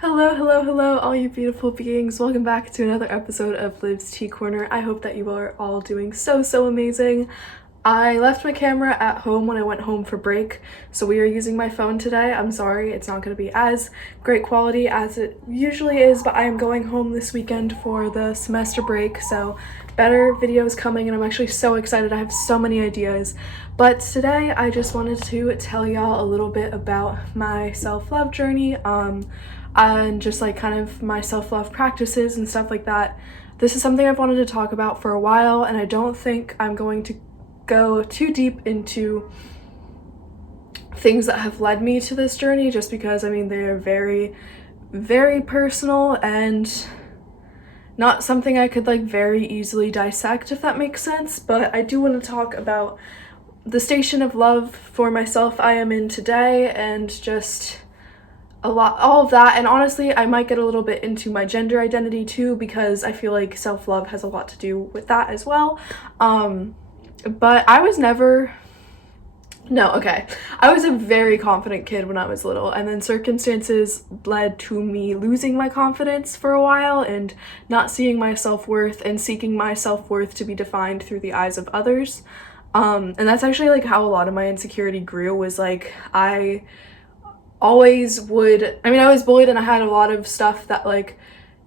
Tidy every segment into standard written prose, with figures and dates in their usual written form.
Hello, all you beautiful beings. Welcome back to another episode of Liv's Tea Corner. I hope that you are all doing so amazing. I left my camera at home when I went home for break, so we are using my phone today. I'm sorry, it's not going to be as great quality as it usually is, but I am going home this weekend for the semester break, so better videos coming, and I'm actually so excited. I have so many ideas. But today I just wanted to tell y'all a little bit about my self-love journey, and just like kind of my self-love practices and stuff like that. This is something I've wanted to talk about for a while, and I don't think I'm going to go too deep into things that have led me to this journey, just because I mean they are very personal and not something I could like very easily dissect, if that makes sense. But I do want to talk about the station of love for myself I am in today, and just all of that. And honestly, I might get a little bit into my gender identity too, because I feel like self-love has a lot to do with that as well. But I was never I was a very confident kid when I was little, and then circumstances led to me losing my confidence for a while and not seeing my self-worth and seeking my self-worth to be defined through the eyes of others. And that's actually like how a lot of my insecurity grew, was like I was bullied, and I had a lot of stuff that like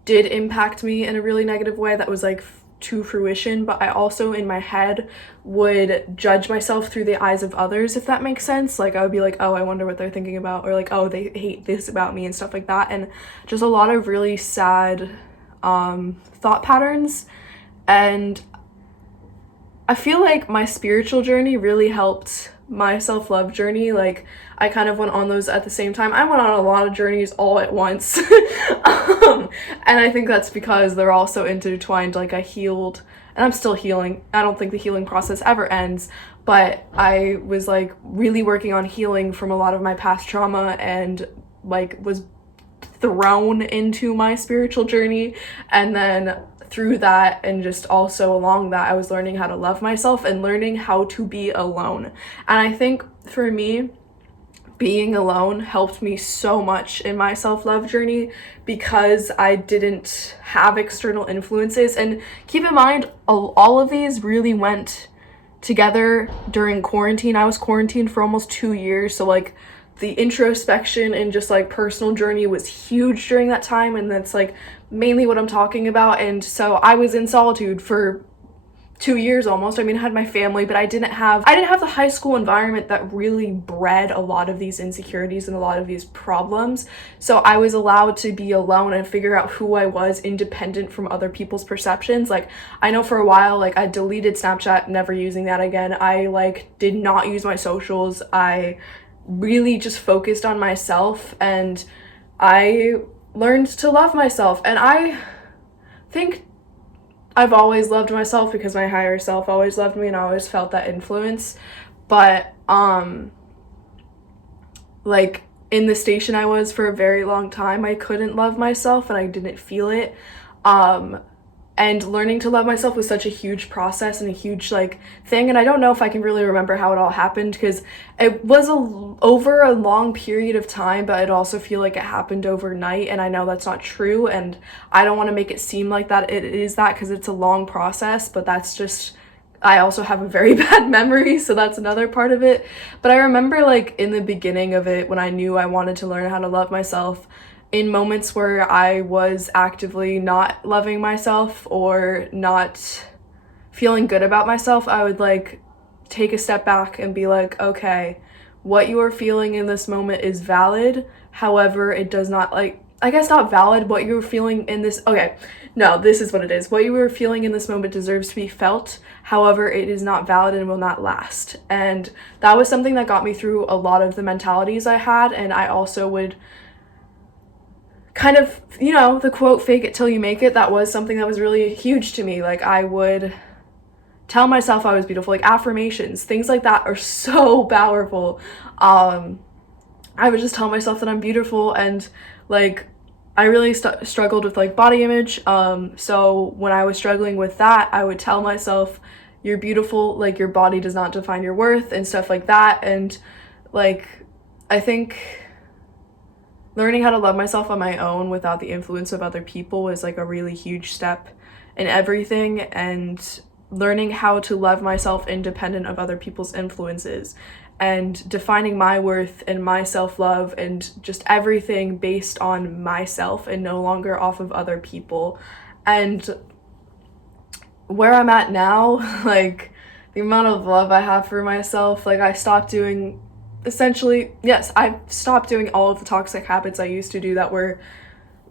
did impact me in a really negative way that was like to fruition, but I also in my head would judge myself through the eyes of others, if that makes sense. Like I would be like, oh, I wonder what they're thinking about, or like, oh, they hate this about me and stuff like that. And just a lot of really sad thought patterns. And I feel like my spiritual journey really helped my self-love journey. Like I kind of went on those at the same time. I went on a lot of journeys all at once. And I think that's because they're all so intertwined. Like I healed, and I'm still healing. I don't think the healing process ever ends, but I was like really working on healing from a lot of my past trauma, and like was thrown into my spiritual journey. And then through that, and just also along that, I was learning how to love myself and learning how to be alone. And I think for me, being alone helped me so much in my self-love journey, because I didn't have external influences. And keep in mind, all of these really went together during quarantine. I was quarantined for almost 2 years, so like the introspection and just like personal journey was huge during that time, and that's like mainly what I'm talking about. And so I was in solitude for 2 years almost. I mean, I had my family, but I didn't have the high school environment that really bred a lot of these insecurities and a lot of these problems. So I was allowed to be alone and figure out who I was independent from other people's perceptions. Like I know for a while, like I deleted Snapchat, never using that again. I like did not use my socials. I really just focused on myself, and I learned to love myself. And I think I've always loved myself because my higher self always loved me, and I always felt that influence. But like in the station I was for a very long time, I couldn't love myself and I didn't feel it. And learning to love myself was such a huge process and a huge like thing. And I don't know if I can really remember how it all happened, because it was over a long period of time, but I'd also feel like it happened overnight. And I know that's not true, and I don't want to make it seem like that it is that, because it's a long process. But that's just, I also have a very bad memory, so that's another part of it. But I remember like in the beginning of it, when I knew I wanted to learn how to love myself, in moments where I was actively not loving myself or not feeling good about myself, I would like take a step back and be like, okay, what you are feeling in this moment is valid. However, it does not, like, I guess not valid. What you're feeling in this, okay, no, this is what it is. What you are feeling in this moment deserves to be felt. However, it is not valid and will not last. And that was something that got me through a lot of the mentalities I had. And I also would kind of, you know, the quote, fake it till you make it, that was something that was really huge to me. Like I would tell myself I was beautiful, like affirmations, things like that are so powerful. I would just tell myself that I'm beautiful, and like I really struggled with like body image. So when I was struggling with that, I would tell myself, you're beautiful, like your body does not define your worth and stuff like that. And like I think learning how to love myself on my own without the influence of other people is like a really huge step in everything, and learning how to love myself independent of other people's influences, and defining my worth and my self-love and just everything based on myself and no longer off of other people. And where I'm at now, like the amount of love I have for myself, like I stopped doing I stopped doing all of the toxic habits I used to do that were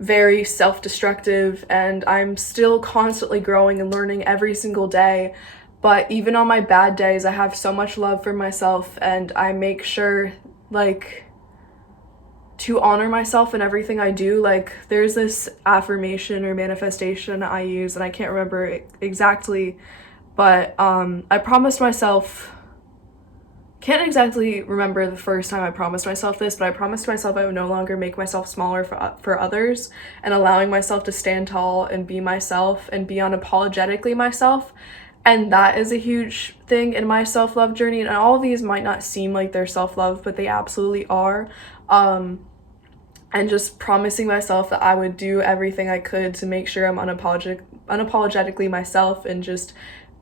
very self-destructive, and I'm still constantly growing and learning every single day. But even on my bad days, I have so much love for myself, and I make sure like to honor myself in everything I do. Like there's this affirmation or manifestation I use, and I can't remember it exactly, but I promised myself, can't exactly remember the first time I promised myself this, but I promised myself I would no longer make myself smaller for others, and allowing myself to stand tall and be myself and be unapologetically myself. And that is a huge thing in my self-love journey. And all of these might not seem like they're self-love, but they absolutely are. And just promising myself that I would do everything I could to make sure I'm unapologetically myself, and just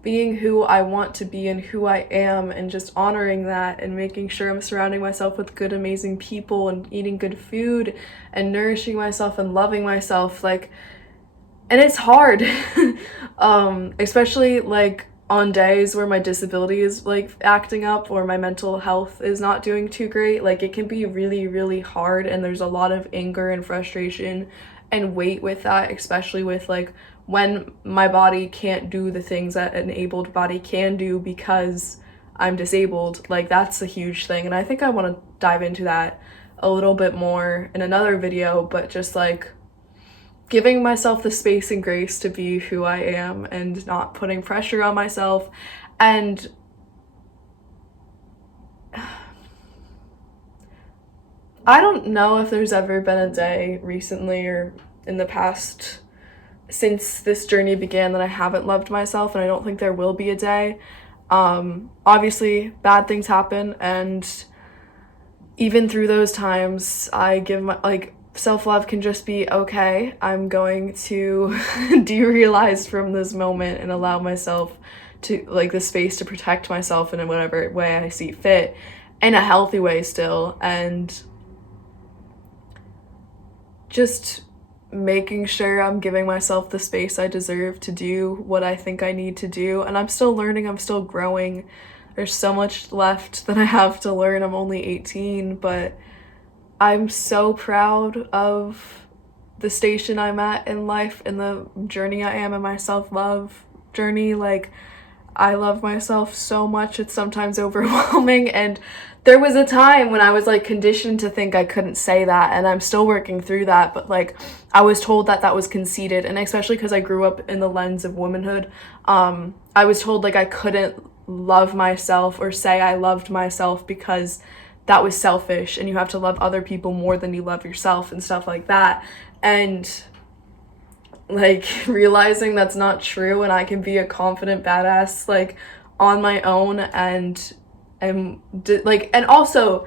being who I want to be and who I am, and just honoring that, and making sure I'm surrounding myself with good, amazing people, and eating good food and nourishing myself and loving myself. Like, and it's hard, especially like on days where my disability is like acting up or my mental health is not doing too great. Like it can be really, really hard, and there's a lot of anger and frustration and weight with that, especially with like when my body can't do the things that an abled body can do because I'm disabled. Like that's a huge thing, and I think I want to dive into that a little bit more in another video, but just like giving myself the space and grace to be who I am, and not putting pressure on myself. And I don't know if there's ever been a day recently or in the past since this journey began that I haven't loved myself, and I don't think there will be a day. Obviously bad things happen, and even through those times I give my self-love can just be, okay, I'm going to derealize from this moment and allow myself to like the space to protect myself in whatever way I see fit, in a healthy way still, and just making sure I'm giving myself the space I deserve to do what I think I need to do. And I'm still learning, I'm still growing. There's so much left that I have to learn. I'm only 18, but I'm so proud of the station I'm at in life and the journey I am in my self-love journey. Like, I love myself so much, it's sometimes overwhelming, and there was a time when I was like conditioned to think I couldn't say that, and I'm still working through that, but like I was told that that was conceited, and especially because I grew up in the lens of womanhood, I was told like I couldn't love myself or say I loved myself because that was selfish, and you have to love other people more than you love yourself and stuff like that. And like realizing that's not true, and I can be a confident badass like on my own, and also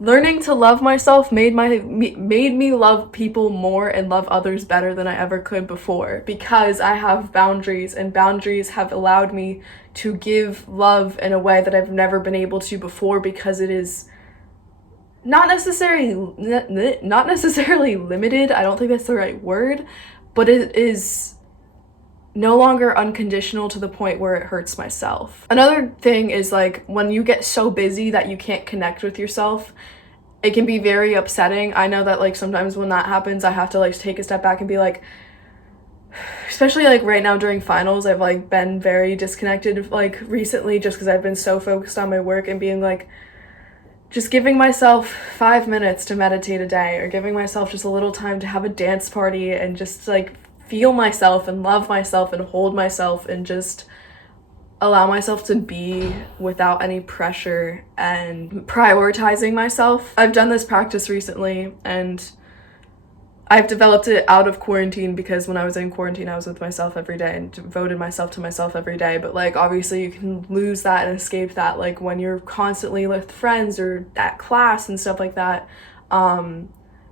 learning to love myself made me love people more and love others better than I ever could before, because I have boundaries, and boundaries have allowed me to give love in a way that I've never been able to before, because it is not necessarily limited. I don't think that's the right word, but it is no longer unconditional to the point where it hurts myself. Another thing is like when you get so busy that you can't connect with yourself, it can be very upsetting. I know that like sometimes when that happens, I have to like take a step back and be like, especially like right now during finals, I've like been very disconnected like recently, just because I've been so focused on my work, and being like, just giving myself 5 minutes to meditate a day, or giving myself just a little time to have a dance party and just like feel myself and love myself and hold myself and just allow myself to be without any pressure, and prioritizing myself. I've done this practice recently, and I've developed it out of quarantine, because when I was in quarantine, I was with myself every day and devoted myself to myself every day. But like, obviously you can lose that and escape that, like when you're constantly with friends or at class and stuff like that.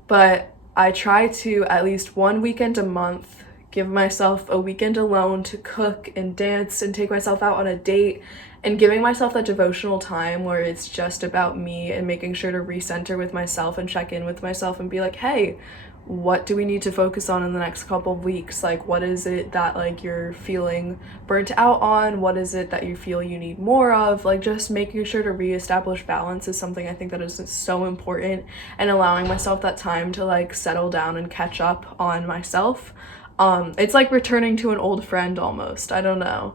but I try to at least one weekend a month give myself a weekend alone to cook and dance and take myself out on a date, and giving myself that devotional time where it's just about me and making sure to recenter with myself and check in with myself and be like, hey, what do we need to focus on in the next couple of weeks? Like, what is it that like you're feeling burnt out on? What is it that you feel you need more of? Like, just making sure to reestablish balance is something I think that is so important, and allowing myself that time to like settle down and catch up on myself. It's like returning to an old friend almost. I don't know.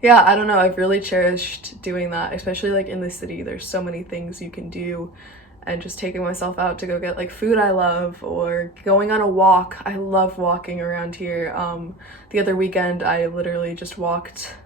Yeah, I don't know. I've really cherished doing that, especially like in the city. There's so many things you can do, and just taking myself out to go get like food I love, or going on a walk. I love walking around here. The other weekend I literally just walked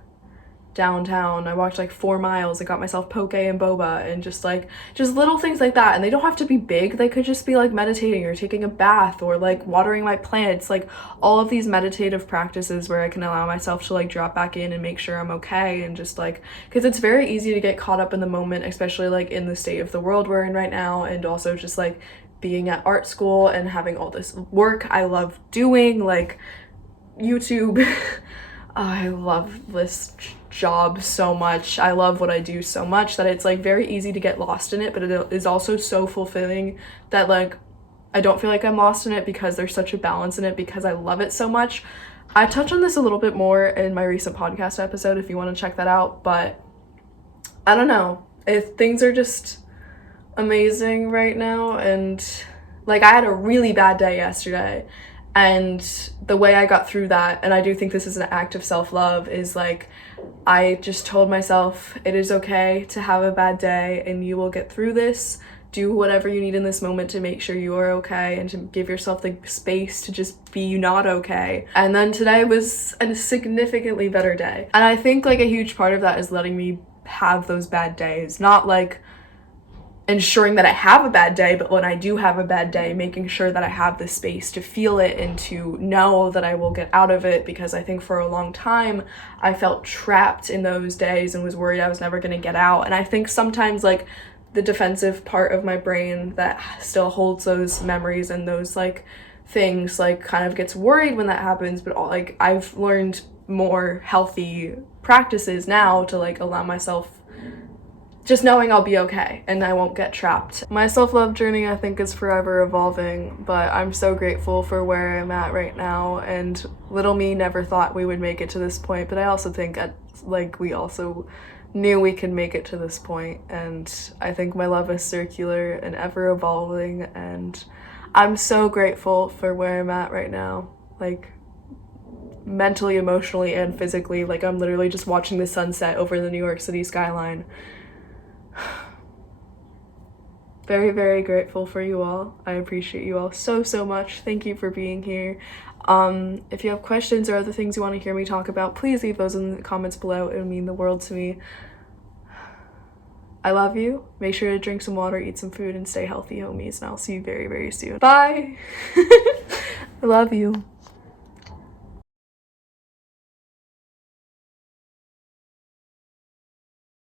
downtown. I walked like 4 miles. I got myself poke and boba, and just little things like that. And they don't have to be big. They could just be like meditating or taking a bath or like watering my plants, like all of these meditative practices where I can allow myself to like drop back in and make sure I'm okay, and just like, because it's very easy to get caught up in the moment, especially like in the state of the world we're in right now, and also just like being at art school and having all this work I love doing, like YouTube. I love this job so much. I love what I do so much that it's like very easy to get lost in it, but it is also so fulfilling that like I don't feel like I'm lost in it because there's such a balance in it, because I love it so much. I touch on this a little bit more in my recent podcast episode if you want to check that out, but I don't know, if things are just amazing right now. And like, I had a really bad day yesterday, and the way I got through that, and I do think this is an act of self-love, is like, I just told myself it is okay to have a bad day and you will get through this. Do whatever you need in this moment to make sure you are okay, and to give yourself the space to just be not okay. And then today was a significantly better day. And I think like a huge part of that is letting me have those bad days, not like ensuring that I have a bad day, but when I do have a bad day, making sure that I have the space to feel it and to know that I will get out of it, because I think for a long time I felt trapped in those days and was worried I was never going to get out. And I think sometimes like the defensive part of my brain that still holds those memories and those like things like kind of gets worried when that happens, but like I've learned more healthy practices now to like allow myself, just knowing I'll be okay and I won't get trapped. My self-love journey, I think, is forever evolving, but I'm so grateful for where I'm at right now. And little me never thought we would make it to this point, but I also think like we also knew we could make it to this point. And I think my love is circular and ever evolving, and I'm so grateful for where I'm at right now, like mentally, emotionally, and physically. Like, I'm literally just watching the sunset over the New York City skyline. Very, very grateful for you all. I appreciate you all so, so much. Thank you for being here. If you have questions or other things you want to hear me talk about, please leave those in the comments below. It would mean the world to me. I love you. Make sure to drink some water, eat some food, and stay healthy, homies. And I'll see you very, very soon. Bye! I love you.